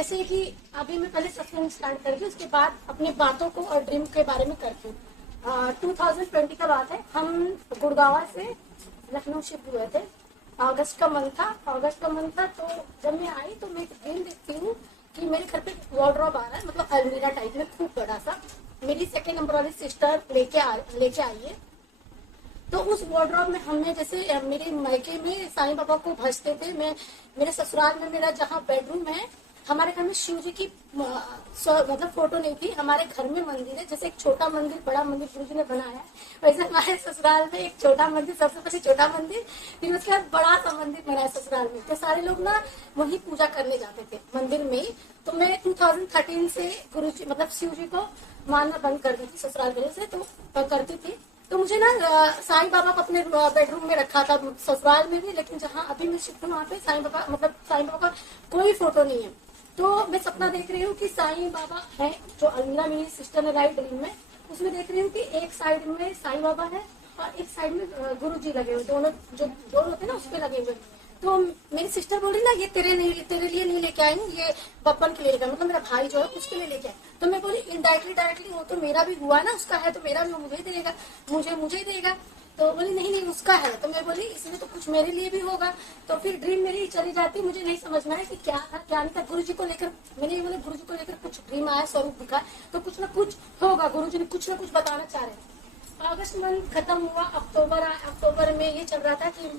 जैसे कि अभी मैं पहले सत्संग स्टार्ट करती हूँ, उसके बाद अपनी बातों को और ड्रीम के बारे में करती हूँ। 2020 का बात है, हम गुड़गांव से लखनऊ शिफ्ट हुए थे। अगस्त का मंथ था। तो जब मैं आई तो मैं एक ड्रीम देखती हूँ कि मेरे घर पे वार्डरोब आ रहा है, मतलब अलमीरा टाइप में खूब बड़ा सा। मेरी सेकेंड नंबर वाली सिस्टर लेके आई है। तो उस वार्डरोब में हमने जैसे मेरे मायके में साईं बाबा को भजते थे। मैं मेरे ससुराल में मेरा जहाँ बेडरूम है, हमारे घर में शिव जी की मतलब फोटो नहीं थी। हमारे घर में मंदिर है, जैसे एक छोटा मंदिर बड़ा मंदिर गुरु जी ने बनाया है, वैसे हमारे ससुराल में एक छोटा मंदिर, सबसे पहले छोटा मंदिर, फिर उसके बाद बड़ा सा मंदिर बना है ससुराल में। तो सारे लोग ना वही पूजा करने जाते थे मंदिर में ही। तो मैं 2013 से गुरु जी मतलब शिव जी को मानना बंद कर दी थी ससुराल वजह से, तो करती थी। तो मुझे ना साईं बाबा को अपने बेडरूम में रखा था ससुराल में भी, लेकिन जहाँ अभी मैं शिफ्ट हूँ वहाँ पे साईं बाबा का कोई फोटो नहीं है। तो मैं सपना देख रही हूँ कि साईं बाबा है, जो अलमीरा मेरी सिस्टर ने लाई ड्रीम में, उसमें देख रही हूँ कि एक साइड में साईं बाबा है और एक साइड में गुरु जी लगे हुए, दोनों जो दोनों होते हैं ना उस पर लगे हुए। तो मेरी सिस्टर बोल रही ना, ये तेरे लिए नहीं लेके आई, ये बप्पन के लिए लेकर, मतलब मेरा भाई जो है उसके लिए लेके आए। तो मैं बोली डायरेक्टली वो तो मेरा भी हुआ ना, उसका है तो मेरा भी मुझे देगा, मुझे ही देगा। तो बोली नहीं उसका है। तो मैं बोली इसमें तो कुछ मेरे लिए भी होगा। तो फिर ड्रीम मेरी चली जाती, मुझे नहीं समझ में आया कि क्या था क्या नहीं था। गुरु जी को लेकर मैंने ये बोला, गुरु जी को लेकर कुछ ड्रीम आया, स्वरूप दिखा, तो कुछ ना कुछ होगा, गुरु जी ने कुछ ना कुछ बताना चाह रहे हैं। अगस्त मंथ खत्म हुआ, अक्टूबर में ये चल रहा था कि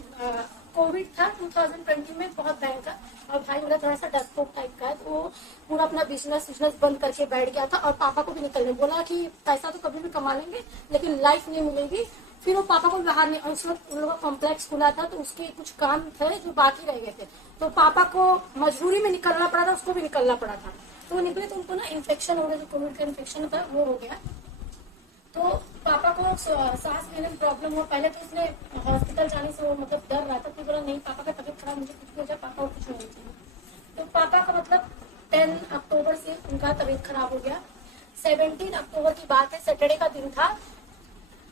कोविड था 2020 में बहुत भयंकर, और भाई मेरा थोड़ा सा डरपोक टाइप का है, तो वो पूरा अपना बिजनेस बंद करके बैठ गया था। और पापा को भी निकलने बोला कि पैसा तो कभी भी कमा लेंगे लेकिन लाइफ नहीं मिलेगी। फिर वो पापा को बाहर नहीं, उस वक्त उन लोगों का कॉम्प्लेक्स खुला था, तो उसके कुछ काम थे जो बाकी रह गए थे, तो पापा को मजबूरी में निकलना पड़ा था, उसको भी निकलना पड़ा था। तो वो निकले तो उनको ना इन्फेक्शन हो गया, जो कोविड का इन्फेक्शन था वो हो गया। तो पापा को सांस लेने में प्रॉब्लम हुआ। पहले तो उसने हॉस्पिटल जाने से वो मतलब डर रहा था, फिर बोला नहीं पापा का तबीयत खराब, मुझे कुछ हो जाए, पापा को कुछ नहीं चाहिए। तो पापा का मतलब 10 अक्टूबर से उनका तबीयत खराब हो गया। 17 अक्टूबर की बात है, सैटरडे का दिन था,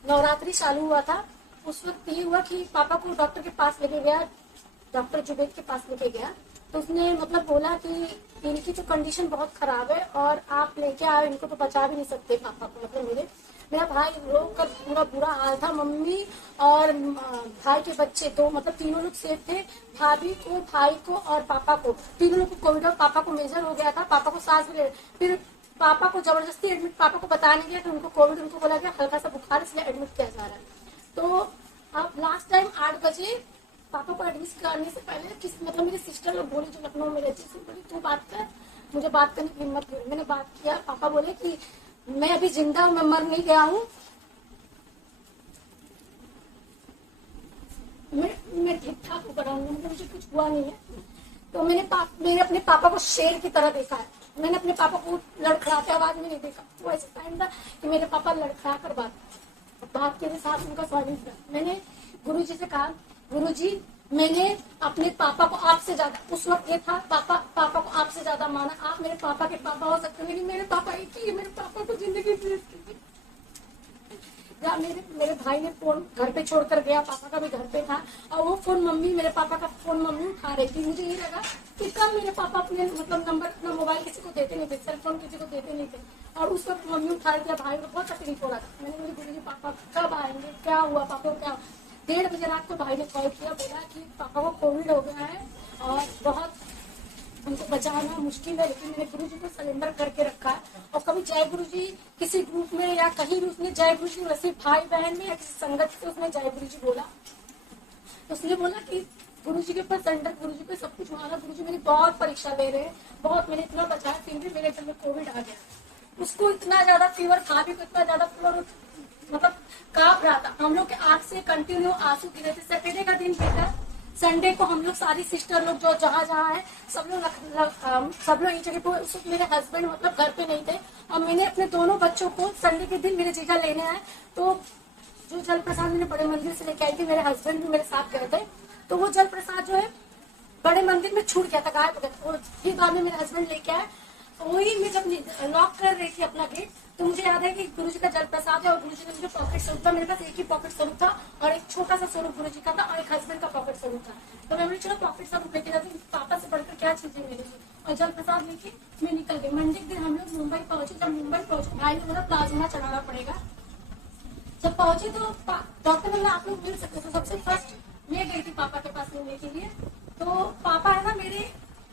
नवरात्रि चालू हुआ था। उस वक्त ये हुआ कि पापा को डॉक्टर के पास लेके गया, डॉक्टर जुबेद के पास लेके गया। तो उसने मतलब बोला कि इनकी तो कंडीशन बहुत खराब है और आप लेके आए, इनको तो बचा भी नहीं सकते पापा को। मतलब मेरा भाई रो कर पूरा बुरा हाल था। मम्मी और भाई के बच्चे तो मतलब तीनों लोग सेफ थे, भाभी को, भाई को और पापा को, तीनों लोग को कोविड, और पापा को मेजर हो गया था, पापा को सांस ले। फिर पापा को जबरदस्ती एडमिट, पापा को बताने गया कि उनको कोविड, उनको बोला गया हल्का सा बुखार, इसलिए एडमिट किया जा रहा है। तो अब लास्ट टाइम 8 बजे पापा को एडमिट करने से पहले मतलब मेरी सिस्टर लोग बोली, जो लखनऊ में रहती थी, बोली तू बात कर, मुझे बात करने की हिम्मत हुई। मैंने बात किया, पापा बोले कि मैं अभी जिंदा हूँ, मैं मर नहीं गया हूँ, मैं ठीक ठाक हूँ, बड़ा हूँ, मुझे कुछ हुआ नहीं है। तो मैंने अपने पापा को शेर की तरह देखा है। मैंने अपने पापा को लड़खड़ाते आवाज में नहीं देखा। वो ऐसा टाइम था कि मेरे पापा लड़खड़ा कर बात के साथ उनका स्वागत किया। मैंने गुरु जी से कहा, गुरु जी मैंने अपने पापा को आपसे ज्यादा, उस वक्त ये था पापा को आपसे ज्यादा माना, आप मेरे पापा के पापा हो सकते हो, लेकिन मेरे पापा एक ही है, मेरे पापा को जिंदगी मेरे भाई ने फोन घर पे छोड़कर गया, पापा का भी घर पे था, और वो फोन मम्मी, मेरे पापा का फोन मम्मी उठा रही थी। मुझे ये लगा कि कब मेरे पापा अपने मतलब नंबर, अपना मोबाइल किसी को देते नहीं थे, सेल फोन किसी को देते नहीं थे, और उस वक्त मम्मी उठा रही थी। भाई को बहुत तकलीफ हो रहा था। मैंने बोली गुरु जी पापा कब आएंगे, क्या हुआ पापा को, क्या 1:30 बजे रात को भाई ने कॉल किया, बोला कि पापा को कोविड हो गया है और बहुत उनको बचाना मुश्किल है, लेकिन मैंने गुरु जी को सरेंडर करके रखा है। और कभी जय गुरु जी किसी ग्रुप में या कहीं भी उसने जय गुरु जी, वैसे भाई बहन में या किसी संगत से उसने जय गुरु जी बोला, तो उसने बोला कि गुरु जी के ऊपर सरेंडर, गुरु जी पे सब कुछ माना। गुरु जी मेरी बहुत परीक्षा ले रहे हैं, बहुत मैंने इतना बचाया, फिर भी मेरे घर में कोविड आ गया। उसको इतना ज्यादा फीवर था, भी इतना ज्यादा फीवर, मतलब कांप रहा था। हम लोग के आंख से कंटिन्यू आंसू गिरे थे। सैटरडे का दिन था, संडे को हम लोग सारी सिस्टर लोग जो जहाँ है सब लोग एक जगह पे। उस वक्त मेरे हस्बैंड मतलब घर पे नहीं थे, और मैंने अपने दोनों बच्चों को संडे के दिन मेरे जीजा लेने आए, तो जो जल प्रसाद मैंने बड़े मंदिर से लेके आई थी, मेरे हस्बैंड भी मेरे साथ गए थे, तो वो जल प्रसाद जो है बड़े मंदिर में छूट गया था, गायब हो गया। फिर बाद में मेरे हस्बैंड लेके आए। वही मैं जब लॉक कर रही थी अपना गेट, तो मुझे याद है कि गुरुजी का जल प्रसाद है और गुरुजी ने मुझे पॉकेट स्वरूप था, मेरे पास एक ही पॉकेट स्वरूप था और एक छोटा सा स्वरूप गुरुजी का था और एक हस्बैंड का पॉकेट स्वरूप था। तो मैं बोली चलो पॉकेट स्वरूप लेके जाती हूँ, पापा से बढ़कर क्या चीजें मिलेगी, और जल प्रसाद लेके मैं निकल गई। मंडे के दिन हम लोग मुंबई पहुंचे। जब मुंबई पहुंचे भाई ने बोला प्लाज्मा चढ़ाना पड़ेगा। जब पहुंचे तो डॉक्टर बोला आप लोग मिल सकते। तो सबसे फर्स्ट मैं गई थी पापा के पास मिलने के लिए। तो पापा है ना,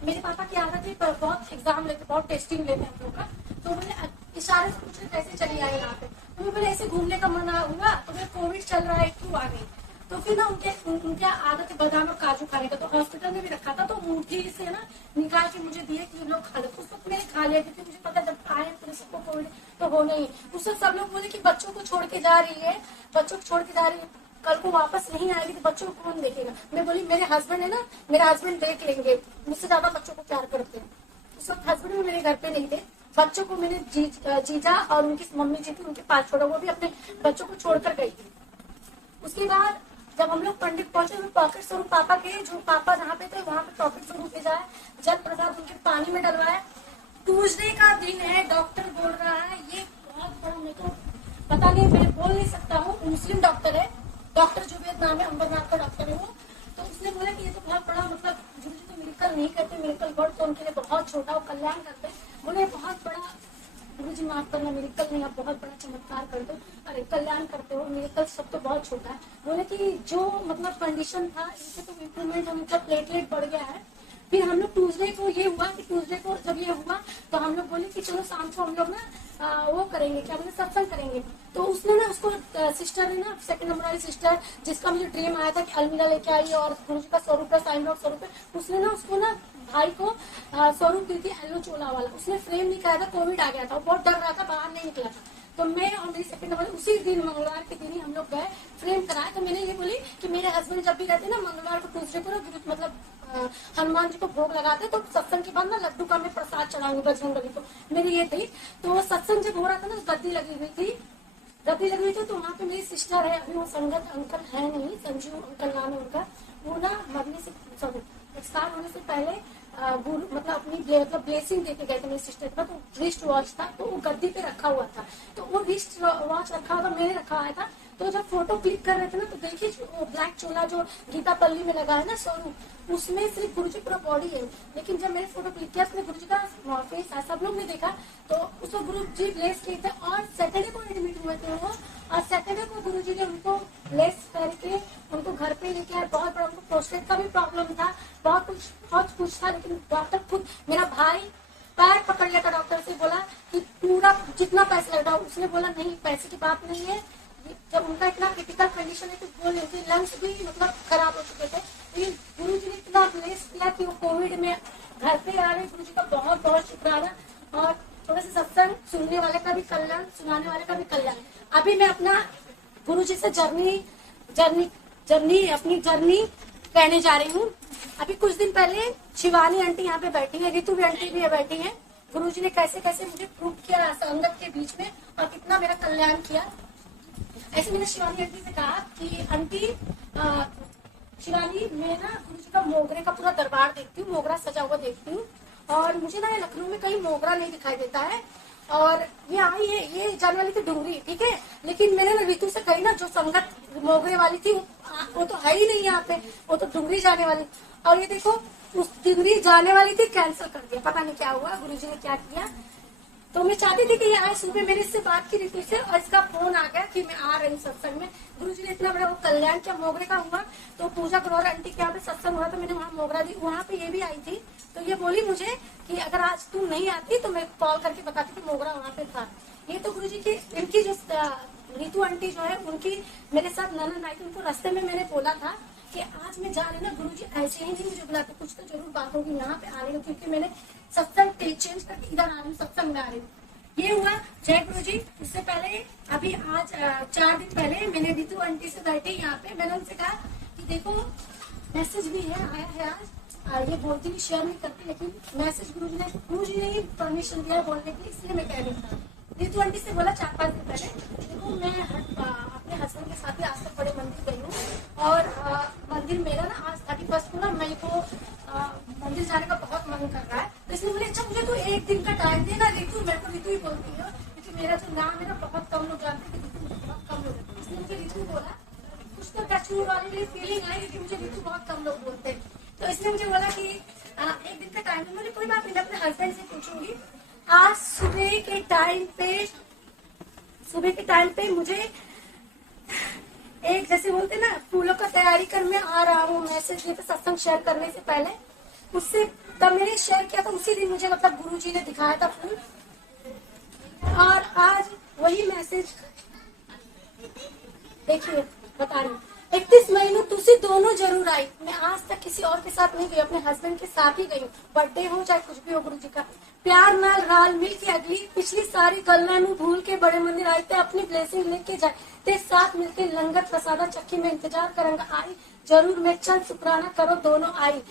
मेरे पापा की आदत है बहुत एग्जाम लेते, बहुत टेस्टिंग लेते हैं हम लोग का। तो बोले इशारे से पूछ रहे कैसे चली आई यहाँ पे। तो मैं बोले ऐसे घूमने का मन हुआ, तो मैं कोविड चल रहा है क्यों आ गई। तो फिर ना उनके आदत है बादाम और काजू खाने का। तो हॉस्पिटल में भी रखा था, तो मुट्ठी से ना निकाल के मुझे दिए कि लोग खा लो। उस वक्त मैंने खा लिया क्योंकि मुझे पता जब आए तो सबको कोविड तो होना ही। उस वक्त सब लोग बोले कि बच्चों को छोड़ के जा रही है, बच्चों को छोड़ के जा रही है, कल को वापस नहीं आएगी तो बच्चों को कौन देखेगा। मैं बोली मेरे हस्बैंड है ना, मेरे हस्बैंड देख लेंगे, मुझसे ज्यादा बच्चों को प्यार करते हैं। उस वक्त हस्बैंड भी मेरे घर पे नहीं थे, बच्चों को मैंने जीजा और उनकी मम्मी जी थी उनके पास छोड़ा, वो भी अपने बच्चों को छोड़कर गई थी। उसके बाद जब हम लोग पंडित पहुंचे तो पॉकेट स्वरूप पापा के, जो पापा जहाँ पे थे वहाँ पे पॉकेट स्वरूप भेजा है, जल प्रसाद उनके पानी में डलवाया। ट्यूजडे का दिन है, डॉक्टर बोल रहा है ये बहुत बड़ा, मेरे को पता नहीं, मैं बोल नहीं सकता हूँ, मुस्लिम डॉक्टर है, डॉक्टर जुबेद नाम है, अंबरनाथ का डॉक्टर है वो। तो उसने बोला कि ये तो बहुत बड़ा, मतलब जो तो मिरेकल नहीं करते, मिरेकल वर्ड तो उनके लिए बहुत छोटा, वो कल्याण करते हैं। बोले बहुत बड़ा गुरुजी माफ करना, मिरेकल नहीं, आप बहुत बड़ा चमत्कार कर दो, अरे कल्याण करते हो, मिरेकल सब तो बहुत छोटा है। बोले कि जो मतलब कंडीशन था इनसे तो इम्प्रूवमेंट, उनका प्लेटलेट बढ़ गया है। फिर हम लोग ट्यूजडे को ये हुआ कि ट्यूजडे को जब ये हुआ तो हम लोग बोले कि चलो शाम को हम लोग ना वो करेंगे, क्या बोले, सत्संग करेंगे। तो उसने ना उसको सिस्टर है ना, सेकंड नंबर वाली सिस्टर, जिसका मुझे ड्रीम आया था कि अलमीरा लेके आई और गुरुजी का स्वरूप है, साइन बोर्ड स्वरूप है, उसने ना उसको ना भाई को स्वरूप दी थी येलो चोला वाला। उसने फ्रेम निकाला था, कोविड आ गया था, बहुत डर रहा था, बाहर नहीं निकला था। तो मैं और मेरी सेकंड नंबर उसी दिन मंगलवार के दिन ही हम लोग गए, फ्रेम कराए। तो मैंने ये बोली कि मेरे हस्बैंड जब भी रहते ना मंगलवार को, ट्यूजडे को ना मतलब हनुमान जी को भोग लगाते, तो सत्संग के बाद ना लड्डू का मैं प्रसाद चढ़ाऊंगी बजरंगबली को, मेरी ये थी। तो सत्संग जब हो रहा था ना, गद्दी लगी हुई थी, तो वहाँ पे मेरी सिस्टर है, अभी वो संगत अंकल है नहीं, संजीव अंकल नाम है उनका, वो ना मरने से सॉरी एक्सपायर होने से पहले मतलब अपनी मतलब ब्लेसिंग देके गए थे मेरी सिस्टर का। तो रिस्ट वॉच था, तो वो गद्दी पे रखा हुआ था, तो वो रिस्ट वॉच रखा हुआ मैंने रखा हुआ था। तो जब फोटो क्लिक कर रहे थे ना, तो देखिए वो ब्लैक चोला जो गीता पल्ली में लगा है ना स्वरूप, उसमें सिर्फ गुरुजी पूरा बॉडी है, लेकिन जब मैंने फोटो क्लिक किया उसमें गुरुजी का फेस है, सब लोग ने देखा। तो उसको गुरुजी ब्लेस किए थे और सैटरडे को एडमिट हुए थे वो, और सैटरडे को गुरुजी ने उनको ब्लेस करके उनको घर पे लेके आए। बहुत बड़ा उनको प्रोस्टेट का भी प्रॉब्लम था, बहुत कुछ था, लेकिन डॉक्टर खुद, मेरा भाई पैर पकड़ लेकर डॉक्टर से बोला कि पूरा जितना पैसा लगा, उसने बोला नहीं पैसे की बात नहीं है, जब उनका इतना क्रिटिकल कंडीशन है तो बोल रहे थे, लंग्स भी मतलब खराब हो चुके थे। लेकिन गुरु जी ने इतना ब्लेस किया कि वो कोविड में घर पे आ रहे, गुरु जी का बहुत बहुत शुक्राना। और थोड़ा सा सत्संग सुनने वाले का भी कल्याण, सुनाने वाले का भी कल्याण। अभी मैं अपना गुरु जी से अपनी जर्नी कहने जा रही हूँ। अभी कुछ दिन पहले शिवानी आंटी यहाँ पे बैठी है, रितु भी आंटी भी बैठी है। गुरुजी ने कैसे कैसे मुझे प्रूव किया संगत के बीच में और कितना मेरा कल्याण किया। ऐसे मैंने शिवानी आंटी से कहा कि आंटी शिवानी, मैं ना गुरुजी का मोगरे का पूरा दरबार देखती हूँ, मोगरा सजा हुआ देखती हूँ, और मुझे ना लखनऊ में कहीं मोगरा नहीं दिखाई देता है। और ये आई है, ये जाने वाली थी डुंगरी, ठीक है, लेकिन मैंने ना रितु से कही ना जो संगत मोगरे वाली थी वो तो है ही नहीं यहाँ पे, वो तो डुंगरी जाने वाली। और ये देखो उस डुंगरी जाने वाली थी, कैंसिल कर दिया, पता नहीं क्या हुआ, गुरुजी ने क्या किया। तो मैं चाहती थी कि ये आज सुबह मैंने इससे बात की रितु से, और इसका फोन आ गया कि मैं आ रही हूँ सत्संग में। गुरुजी ने इतना बड़ा वो कल्याण किया, मोगरे का हुआ। तो पूजा ग्रोवर आंटी के यहाँ पे सत्संग हुआ, तो मैंने वहाँ मोगरा दी, वहाँ पे ये भी आई थी। तो ये बोली मुझे कि अगर आज तुम नहीं आती तो मैं कॉल करके बताती कि मोगरा वहाँ पे था। ये तो गुरुजी की, इनकी जो रितु आंटी जो है उनकी मेरे साथ ननद आई थी, उनको रास्ते में मैंने बोला था कि आज मैं जा रही ना, गुरुजी ऐसे ही नहीं मुझे बुलाते, कुछ तो जरूर बात होगी यहाँ पे आने में, क्योंकि मैंने सत्संग चेंज करके इधर आ रही हूँ, सत्संग में आ रही हूँ। ये हुआ जय गुरु जी। इससे पहले अभी आज 4 दिन पहले मैंने रितु आंटी से बैठे यहाँ पे, मैंने उनसे कहा कि देखो मैसेज भी है, आया है आज, ये बोलती भी शेयर नहीं करती, लेकिन मैसेज गुरु जी ने ही परमिशन दिया बोलने के लिए, इसलिए मैं कह रही हूँ। रितु आंटी से बोला 4-5 दिन पहले, देखो मैं अपने हस्बैंड के साथ ही आज तक बड़े मंदिर गई हूँ, और मंदिर मेरा ना आज 31 को ना मई को मंदिर जाने का बहुत मन कर रहा है। तो इसलिए बोले अच्छा मुझे तो 1 दिन का टाइम देना रितु, मेरे को रितु ही बोलती है क्योंकि मेरा जो नाम है ना बहुत कम लोग जानते थे, बहुत कम लोग, इसलिए मुझे रितु बोला। कुछ तो टचवुड वाली मेरी फीलिंग आई, क्योंकि मुझे रितु बहुत कम लोग बोलते हैं। तो इसलिए मुझे बोला कि एक दिन का टाइम है, मुझे कोई बात नहीं, अपने हस्बैंड से पूछूंगी। आज सुबह के टाइम पे मुझे एक, जैसे बोलते ना, फूलों का तैयारी कर मैं आ रहा हूँ, मैसेज ये तो सत्संग शेयर करने से पहले, उससे तब मैंने शेयर किया था, उसी दिन मुझे मतलब गुरुजी ने दिखाया था फूल। और आज वही मैसेज देखिए, बता रही हूँ। 31 मई में तुसी दोनों जरूर आई। मैं आज तक किसी और के साथ नहीं गई, अपने हस्बैंड के साथ ही गई हूँ। बर्थडे हो चाहे कुछ भी हो, गुरु जी का प्यार नाल राल मिल के अगली पिछली सारी गल्ला नू भूल के बड़े मंदिर आए थे, अपनी ब्लेसिंग लेके जाए ते साथ मिलके लंगर प्रसादा चक्की में इंतजार करूंगा। आई जरूर मैं, चल शुक्राना करो दोनों आई।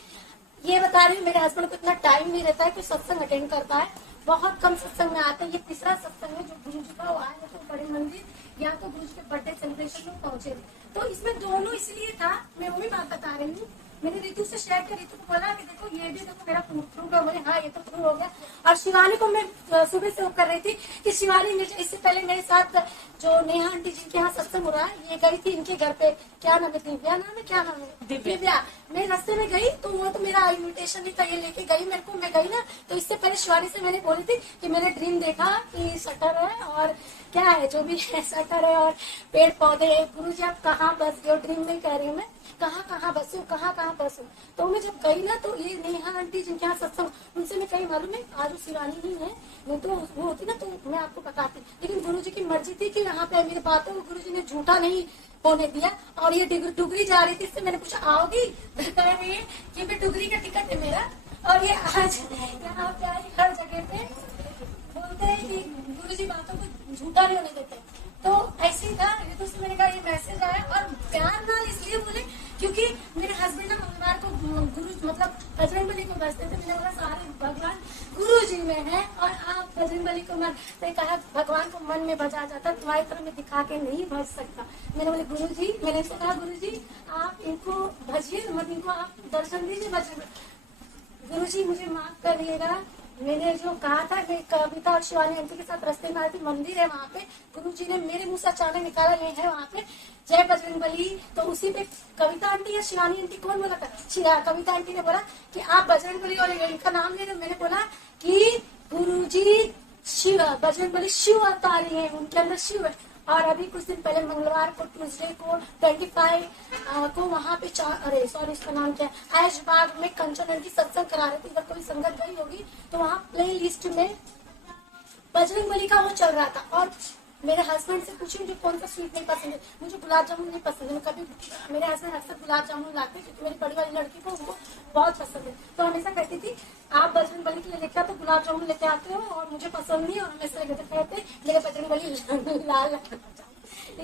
ये बता रही हूँ, मेरे हस्बैंड को इतना टाइम नहीं रहता है कि सत्संग अटेंड कर पाए, बहुत कम सत्संग में आते हैं। ये तीसरा सत्संग है जो गुरु जी का आए हैं, तो बड़े मंदिर या तो गुरु जी के बर्थडे सेलिब्रेशन में पहुंचे थे। तो इसमें दोनों इसलिए था, मैं वही बात बता रही हूँ। मैंने रितु से शेयर किया, रितु को बोला कि देखो ये भी देखो मेरा प्रूव हो गया। हाँ, ये तो प्रूव हो गया। और शिवानी को मैं सुबह से वो कर रही थी कि शिवानी ने इससे पहले मेरे साथ जो नेहा आंटी जी के यहाँ सत्संग हो रहा है, ये गई थी इनके घर पे, क्या नाम है, दिव्या नाम है, क्या नाम है, दिव्या। मैं रास्ते में गई तो वो तो मेरा इन्विटेशन नहीं था, ये लेके गई मेरे को। मैं गई ना, तो इससे पहले शिवानी से मैंने बोली थी कि मैंने ड्रीम देखा कि शटर है और क्या है जो भी है, शटर है और पेड़ पौधे है। गुरु जी आप कहाँ बस गए, ड्रीम में कह रही हूँ मैं, कहाँ बसू, कहाँ बसू। तो मैं जब गई ना, तो ये नेहा आंटी जिनके यहाँ सत्संग, उनसे मैं कहीं मालूम है, आज वो शिवानी ही है, नहीं तो वो होती ना तो मैं आपको बताती। लेकिन गुरु जी की मर्जी थी कि यहाँ पे मेरी बातों को गुरु जी ने झूठा नहीं होने दिया। और ये डुगरी जा रही थी, इससे मैंने पूछा आओगी, कह रही है कि मैं डुगरी का टिकट है मेरा। और ये आज यहाँ पे आई, हर जगह पे बोलते हैं कि गुरु जी बातों को झूठा नहीं होने देते। तो ऐसे ही था, तो मैंने कहा ये मैसेज आया। और प्यार नाल इसलिए बोले क्योंकि मेरे हस्बैंड ना मंगलवार को गुरु मतलब बजरंग बली को बजते थे। मैंने बोला सारे भगवान गुरु जी में है और आप बजरंग बली को मन, तो कहा भगवान को मन में बजा जाता, तुम्हारी तरह में दिखा के नहीं भज सकता। मैंने बोले गुरु जी, मैंने इनसे कहा गुरु जी आप इनको भजिए, मतलब इनको आप दर्शन दीजिए बजरंग। गुरु जी मुझे माफ करिएगा, मैंने जो कहा था, मैं कविता और शिवानी आंटी के साथ रास्ते में आई थी, मंदिर है वहाँ पे, गुरु जी ने मेरे मुंह से अचानक निकाला, ये है वहाँ पे जय बजरंग बली। तो उसी पे कविता आंटी या शिवानी आंटी कौन बोला था, कविता आंटी ने बोला कि आप बजरंग बली और इनका नाम ले रहे। मैंने बोला कि गुरु जी शिव, बजरंग बली शिव अवतारी है, उनके अंदर शिव है। और अभी कुछ दिन पहले मंगलवार को, ट्यूसडे को 25 को वहाँ पे अरे सॉरी इसका नाम क्या है, ऐशबाग में कंचन आंटी सत्संग करा रही थी। अगर कोई संगत गई होगी तो वहाँ प्ले लिस्ट में बजरंग बली का वो चल रहा था। और मेरे हस्बैंड से पूछी मुझे कौन सा स्वीट नहीं पसंद है, मुझे गुलाब जामुन नहीं पसंद है। कभी मेरे हस्बैंड अक्सर गुलाब जामुन लाते क्योंकि मेरी बड़ी वाली लड़की को उनको बहुत पसंद है। तो हमेशा कहती थी आप बजरंग बली के लिए लेके आते, गुलाब जामुन लेते आते हो और मुझे पसंद नहीं, और हमेशा कहते मेरे बजरंग बली लाल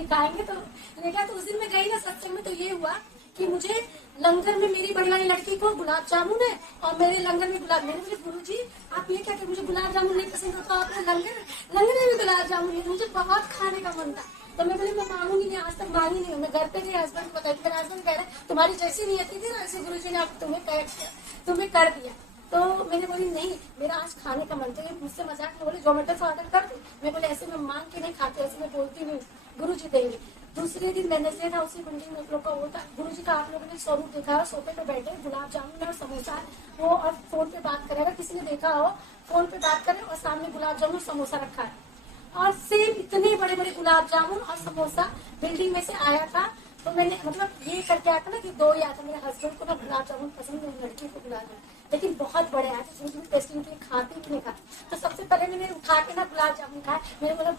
खाएंगे। तो लेकर तो उस दिन मैं गई ना सत्संग में, तो ये हुआ कि मुझे लंगर में मेरी बड़ी वाली लड़की को गुलाब जामुन है और मेरे लंगर में गुलाब। मैंने बोले गुरु जी आप ये क्या, मुझे गुलाब जामुन नहीं पसंद होता, आपने लंगर में भी गुलाब जामुन है, मुझे बहुत खाने का मन था। तो मैं बोली मैं मांगूंगी नहीं, आज तक मांगी नहीं हूँ। मैं घर पे गई, हस्बैंड को बताई, मेरे हस्बैंड कह रहे तुम्हारी जैसी नियति थी ना, ऐसे गुरु जी ने तुम्हें कर दिया। तो मैंने बोली नहीं, मेरा आज खाने का मन था। ये मुझसे मजाक में बोले जोमेटो से ऑर्डर कर दो। मैं बोले ऐसे मैं मांग के नहीं खाती, ऐसे मैं बोलती नहीं, गुरु जी देंगे। दूसरे दिन वेडनेसडे था, उसी बिल्डिंग में लोग का वो था। गुरु जी का आप लोगों ने स्वरूप देखा है, सोफे पे बैठे गुलाब जामुन और समोसा वो, और फोन पे बात करेगा, किसी ने देखा हो फोन पे बात करे और सामने गुलाब जामुन समोसा रखा है। और सेम इतने बड़े बड़े गुलाब जामुन और समोसा बिल्डिंग में से आया था। तो मैंने मतलब ये करके आया था ना कि दो ही आया था। मेरे हस्बैंड को ना गुलाब जामुन पसंद है, लड़की को गुलाब जामुन, लेकिन बहुत बड़े आए थे जिनकी टेस्टिंग के लिए खाते कि नहीं खाते। तो सबसे पहले मैंने उठा के ना गुलाब जामुन खाया। मैंने बोला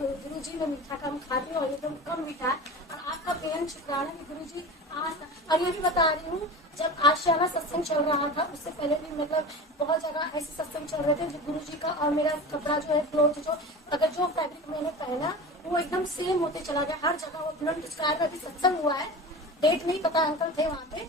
गुरु जी मैं मीठा कम खाती हूँ और एकदम कम मीठा है, और आपका बेहद शुक्राना कि गुरु जी आज। और ये भी बता रही हूँ, जब आशियाना सत्संग चल रहा था उससे पहले भी मतलब बहुत जगह ऐसे सत्संग चल रहे थे जो गुरु जी का और मेरा कपड़ा जो है, क्लोथ जो अगर जो फैब्रिक मैंने पहना वो एकदम सेम होते चला गया हर जगह। वो बुलंद स्काई में भी सत्संग हुआ है, डेट नहीं पता, अंकल थे वहाँ पे,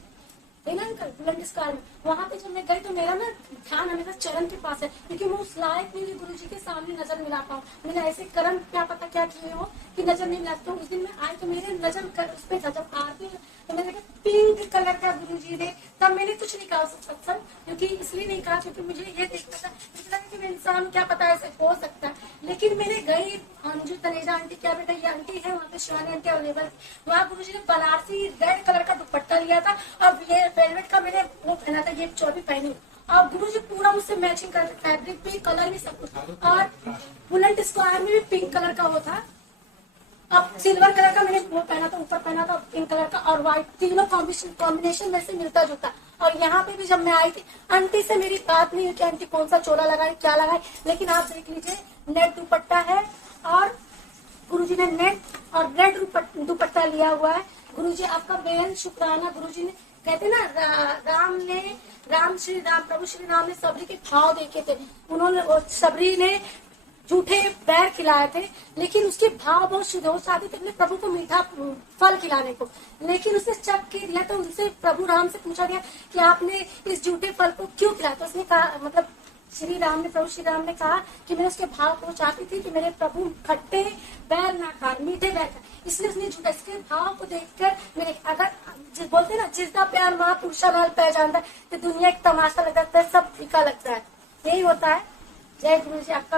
ना अंकल बुलंद स्काई में। वहाँ पे जब मैं गई तो मेरा ना ध्यान हमेशा चरण के पास है, क्योंकि मैं उस लायक नहीं गुरु जी के सामने नजर मिला पाऊँ। मैंने ऐसे कर्म क्या पता क्या किए हो कि नजर नहीं मिला। तो उस दिन मैं आई तो मेरे नजर उस पे था, जब आती तो मैंने देखा पिंक कलर का गुरु जी ने। तब मैंने कुछ नहीं कहा सत्संग, क्योंकि इसलिए नहीं कहा क्योंकि मुझे ये देखना था कि मैं इंसान क्या पता ऐसे हो सकता है। लेकिन मैंने गई तेजा आंटी, क्या बेटा ये आंटी है वहाँ पे, शिवानी आंटी अवेलेबल। वहाँ गुरुजी ने बनारसी रेड कलर का दुपट्टा लिया था और ये वेलवेट का मैंने वो पहना था, ये चोली पहनी। और गुरुजी पूरा मुझसे मैचिंग करते, फैब्रिक भी, कलर भी, सब कुछ। और बुलेट स्क्वायर में भी पिंक कलर का वो था। अब सिल्वर कलर का मैंने वो पहना था, ऊपर पहना था पिंक कलर का और व्हाइट, तीनों कॉम्बिनेशन में से मिलता जुलता। और यहाँ पे भी जब मैं आई थी, आंटी से मेरी बात नहीं हुई कि आंटी कौन सा चोला लगाए, क्या लगाए, लेकिन आप देख लीजिए नेट दुपट्टा है और गुरुजी ने नेट और रेड दुपट्टा लिया हुआ है। गुरुजी आपका बेहद शुक्राना। गुरुजी ने कहते ना राम श्री राम प्रभु श्री राम ने सबरी के भाव देखे थे। उन्होंने सबरी ने झूठे बैर खिलाए थे, लेकिन उसके भाव बहुत शुद्ध हो, चाहते थे अपने प्रभु को मीठा फल खिलाने को, लेकिन उसने चख के दिया। तो उनसे प्रभु राम से पूछा गया कि आपने इस झूठे फल को क्यों खिलाया। तो उसने कहा, मतलब प्रभु श्री राम ने कहा कि मैं उसके भाव को चाहती थी कि मेरे प्रभु खट्टे बैर ना खाए, मीठे बैर खाए, इसलिए उसने झूठा। इसके भाव को देखकर मेरे, अगर बोलते ना जिसका प्यार महापुरुषा नाल पै जाता है तो दुनिया एक तमाशा लग जाता है, सब फीका लगता है। यही होता है। जय गुरु जी, आपका